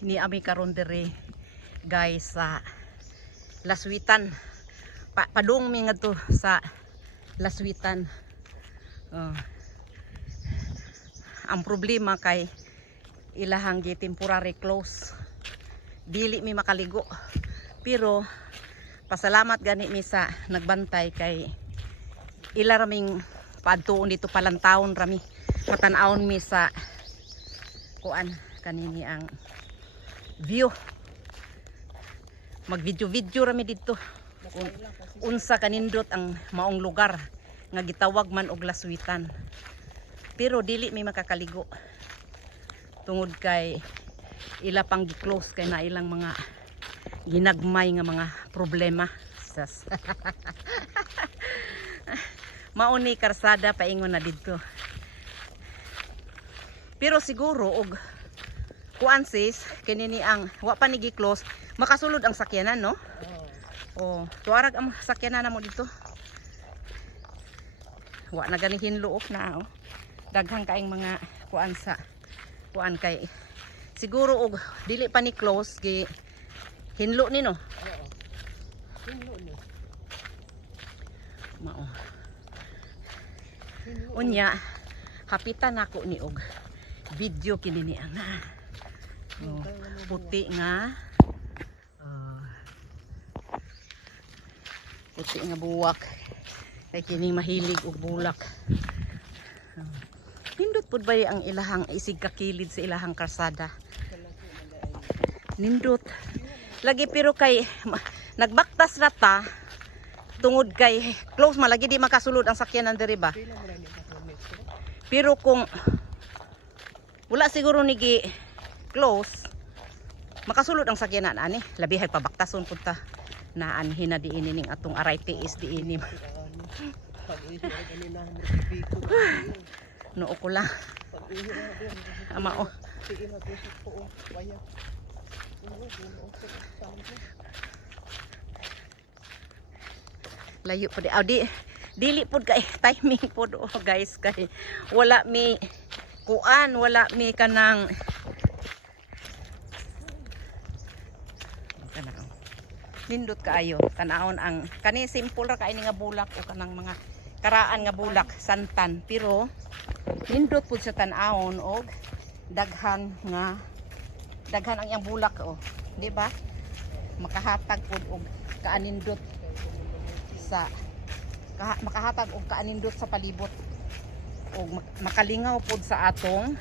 ni ami karon diri guys sa Laswitan. Padung mi ngadto sa Laswitan. Ang problema kay ilahang gi temporary close. Dili mi makaligo. Pero pasalamat gani mi sa nagbantay kay ila raming paadtuon dito palantawon rami. Matanawon mi sa kuan kanini ang view. Mag video rami dito. Unsa kanindot ang maong lugar nga gitawag man og Laswitan. Pero dili may makakaligo. Tungod kay ila pang gi-close kay na ilang mga ginagmay nga mga problema. Mauni karsada paingon na dito. Pero siguro og kuan sis kinini ang wa pa ni gi-close makasulod ang sakyanan no? Oh, tuarag ang sakyanan namo dito. Wa na gani hinluok na oh. Daghang kaayong mga kuan sa kuan kay siguro og dili pa ni close gi hinlo ni no. Oo. Hinlo ni. Mao. Unya hapitan ako ni og video kini ni ana. Oh, puti nga. Puti nga buwak. Kay kini mahilig og bulak. Nindot pud ba ang ilahang isig kakilid sa ilahang karsada? Nindot. Lagi pero kay nagbaktas na ta tungod kay close malagi di makasulod ang sakyanan diri ba? Pero kung wala siguro nigi close makasulod ang sakyanan ani labihay pabaktason pud ta na anhin na diini ning atong RITS diini. Noo ko lang. Ama o. Layo po di. Dili po kay timing po do guys kay wala mi kuan, wala mi kanang nindot kaayo. Tanawon ang kani simple ra kay nga bulak o kanang mga karaan nga bulak santan pero nindot pud sa tan-awon og daghan ang iyang bulak oh, di ba? Makahatag pud og kaanindot sa makahatag og kaanindot sa palibot og makalingaw pud sa atong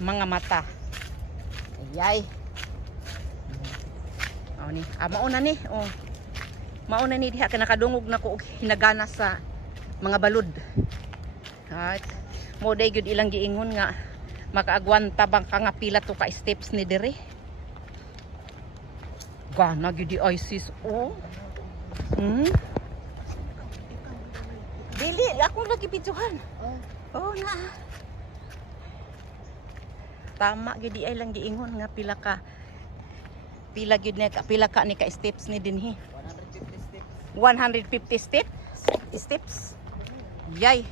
mga mata. Ayay. Mao ni, mauna ni oh. Mauna ni diha ka nakadungog nako og hinagana sa mga balod. At mo day gyud ilang giingon nga makaagwanta bang ka nga pila to ka steps ni dire. Gana gyud di ISIS oh. Dili ako lagi videohan. Oh na. Tama gyud di ay lang giingon nga pila gyud pila ka ni ka steps ni dinhi. 150 steps. Yay.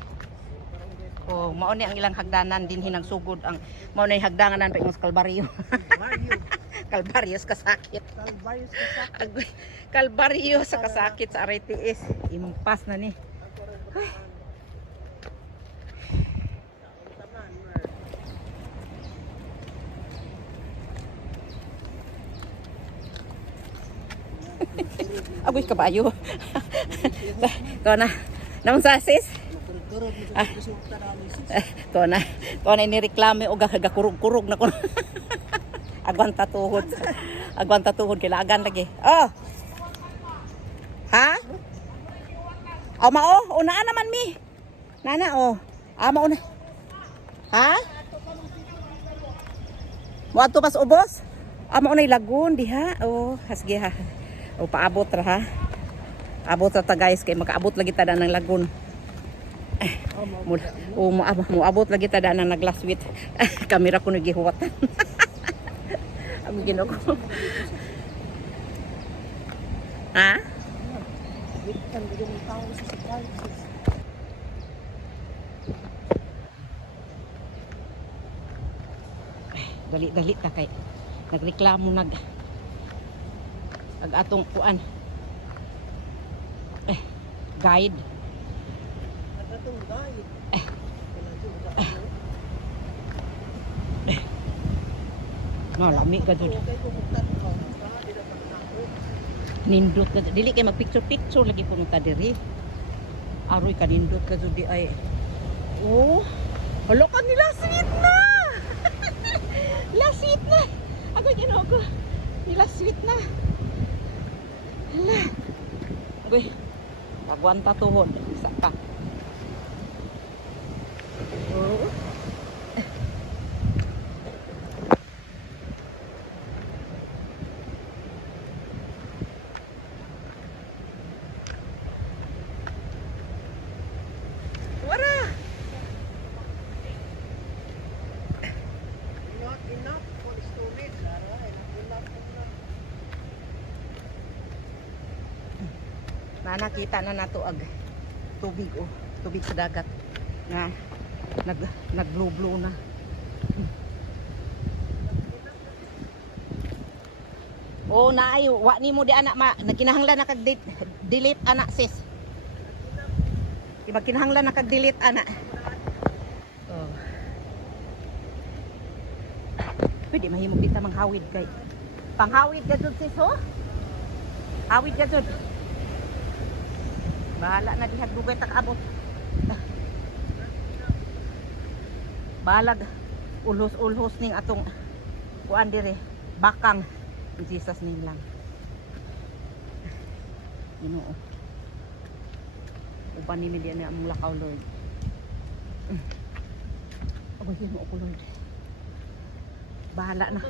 Oh, mao ni ang ilang hagdanan din hinagsugod ang mao na hagdanan pa ingos Kalbaryo. Kalbaryo sa kasakit. Kalbaryo sa kasakit sa RITS. Impas na ni. Ay. Agoy kabayo. Ko na. Namang sasis? Ko na inireklame o gakurog-kurog na ko. Agwanta tuhod. Agwanta tuhod kailangan lagi. Oh. Ha? Oh mao, unaan naman mi. Nana oh. Mao na. Ha? Mo ato pas ubos? Mao na lagun diha. Oh, hasge ha. O paabot ra ha. Abot ra ta guys kay makaabot lagi ta ng lagun. Mo abot lagi ta ng naglaswit. Kamera ko nagihuwatan. Ang Ginoo ko. Ha? Dali-dali ta kay nagreklamo ag atong kuan guide. At atong guide. No, lami ka dun. Okay, pumunta ko. Di dapat ako. Nindot ka. Dili kay mag-picture-picture lagi puno ta diri. Aroy ka nindot ka dun di ay. Oh, hala ka nila sweet na. La sweet na. Ako ginoo ko. Nila sweet na. Hala. Agoy. Pagwanta tuhod. Isa ka. Oh. Wara. Not enough for storage. Aray, enough na. Nakita na nato ag tubig oh, tubig sa dagat nga nag-blow na. Oh, naayo wa nimo di anak ma nagkinahanglan na kag delete anak sis. Iba kinahanglan na kag delete anak. Oh. Pwede mahimog dita manghawid kay. Panghawid ka jud sis ho? Hawid ka jud. Bahala na diha dugay tak abot. Balag ulhos-ulhos ning atong kuan dire bakang Jesus ning lang. Ginoo. Uban ni diyan among lakaw Lord. Abo Ginoo ko Lord. Bahala na.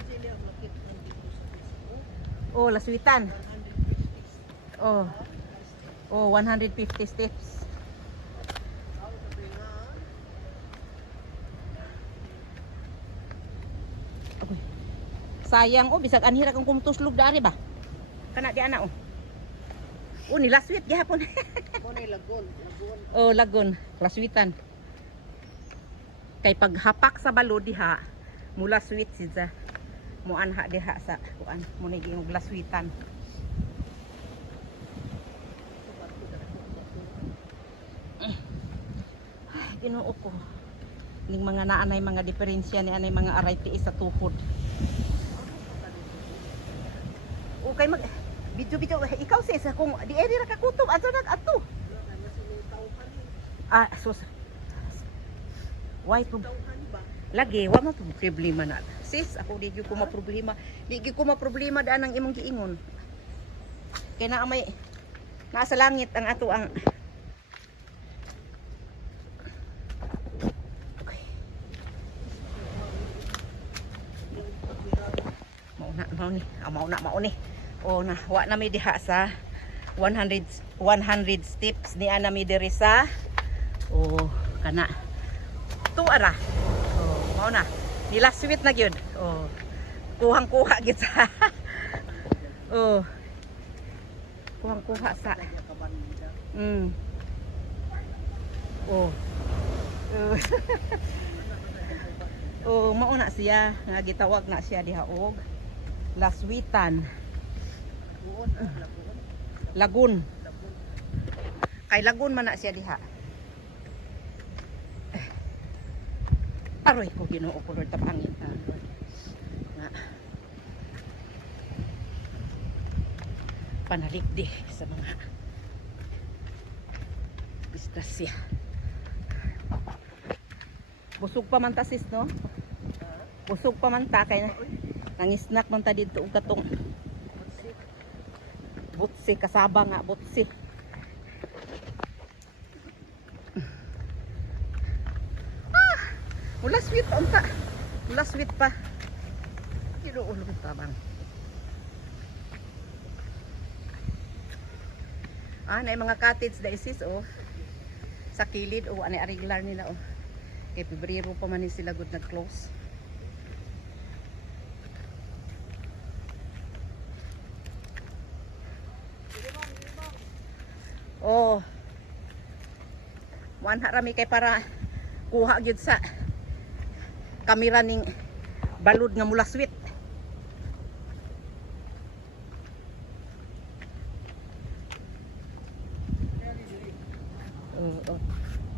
Oh, laswitan. Oh. Oh, 150 steps. Okay. Sayang oh, bisag anhira kang kumutuslog dari ba? Kana di ana oh. Oh, ni laswit gihapon. Mo ni lagon. Oh, lagon, laswitan. Kay paghapak sa balo diha, mula sweet siya. Mo anha diha sa kuan, mo ni giing laswitan. Ginoo ko. Ning mga naanay mga diferensya ni anay mga aray tiis sa tuhod. Okay mag video ikaw sis kung di eri ra ka kutob ato nag ato. Ah sus. Why to lagi wa mo problema na. Sis ako di gyud ko maproblema. Di gyud ko maproblema daan ang imong giingon. Kay naa may nasa langit ang ato ang mauni. O na wa na mi diha sa 100 steps ni ana mi diri sa o kana tuara. O mao na. Nila sweet na gyud. O kuhang-kuha gyud sa o kuhang-kuha sa oh. Oh, mao na siya nga gitawag na siya diha og laswitan. Lagun. Kay lagun man na siya diha. Aroy ko Ginoo ko Lord tapangin na. Panaligdi sa mga disgrasya. Busog pa man ta sis no? Busog pa man ta kay nangisnak man ta dito og katong butsi kasaba nga butsi. Ah, mula sweet unta. Mula sweet pa. Ginuulong ta bang. Ah, na mga cottage da isis oh. Sa kilid oh, ani regular nila oh. Kay Pebrero pa man sila good nag-close. Oh. Muan harami kay para kuha gyud sa kamera ning balud nga mula sweet.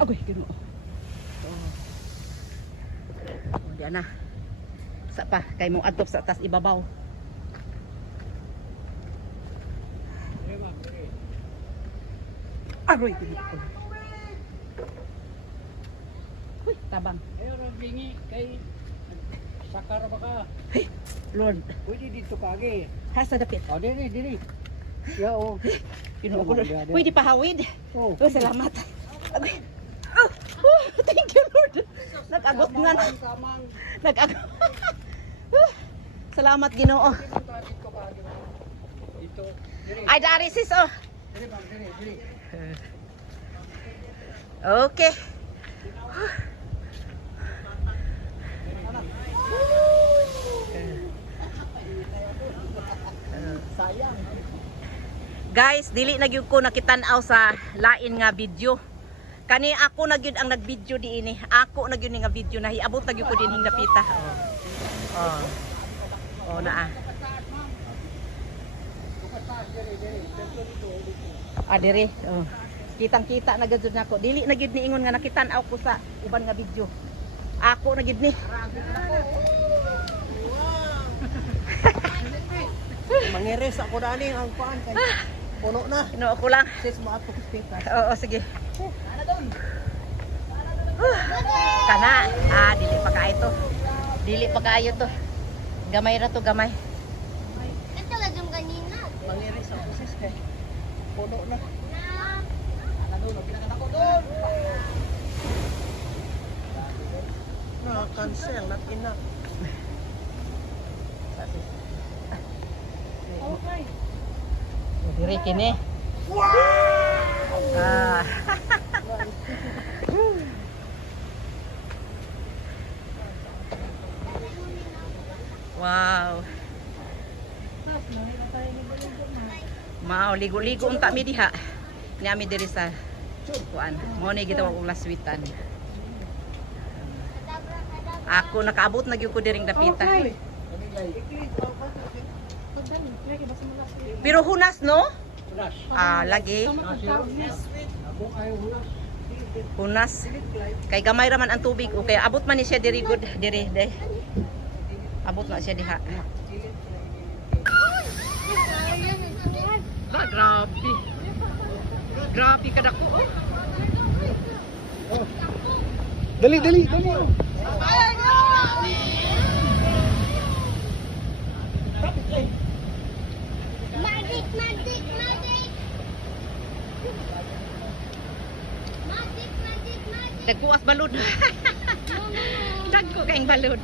Agoy, Ginoo. Diyan na. Sa pa kay mo adtop sa tas ibabaw. Agoy, Ginoo. Uy, tabang. Ayo ra bingi kay sakar ba ka? Lord, Pwede dito kagi. hasa dapit. Oh, diri. Ya oh. Ginoo ko. Pwede pahawid. Oh. Oh, salamat. Agoy. Oh, thank you, Lord. Nag-agot nga na. Samang Nag-agot. Salamat, Ginoo. dito kagi. Dito. Diri. Ay, dari sis, oh. Diri bang diri. Okay. Sayang. Guys, dili na gyud ko nakitan-aw sa lain nga video. Kani ako na gyud ang nag-video diini. Ako na gyud nga video na hiabot na gyud ko din napita. Oh. Oh, naa. Diri. Oh. Kitang-kita na gyud nako. Dili na gyud niingon nga nakitan-aw ko sa uban nga video. Ako na gyud ni. Mangiris ako dani ang paan kay puno na. Ino ko lang. Sis mo ato kita. Oo, sige. Kana. Dili pa kaayo to. Dili pa kaayo to. Gamay ra to, gamay. Ito lang yung kanina. Mangiris ako sis kay puno na. Na cancel natin na. Okay. Diri kini. Ah. Wow. Mao ligo-ligo unta mi diha. Niami diri sa kuan. Mo ni gitawag og laswitan. Ako nakaabot na gyud ko diring dapita. Pero hunas no? Lagi. Hunas. Kay gamay raman ang tubig. Okay, abot man ni siya diri good. Diri, day. Abot na siya diha. Grabe. Grabe ka dako. Oh. Dali. Magic! Dagkuas balod. Dagko kayong balod.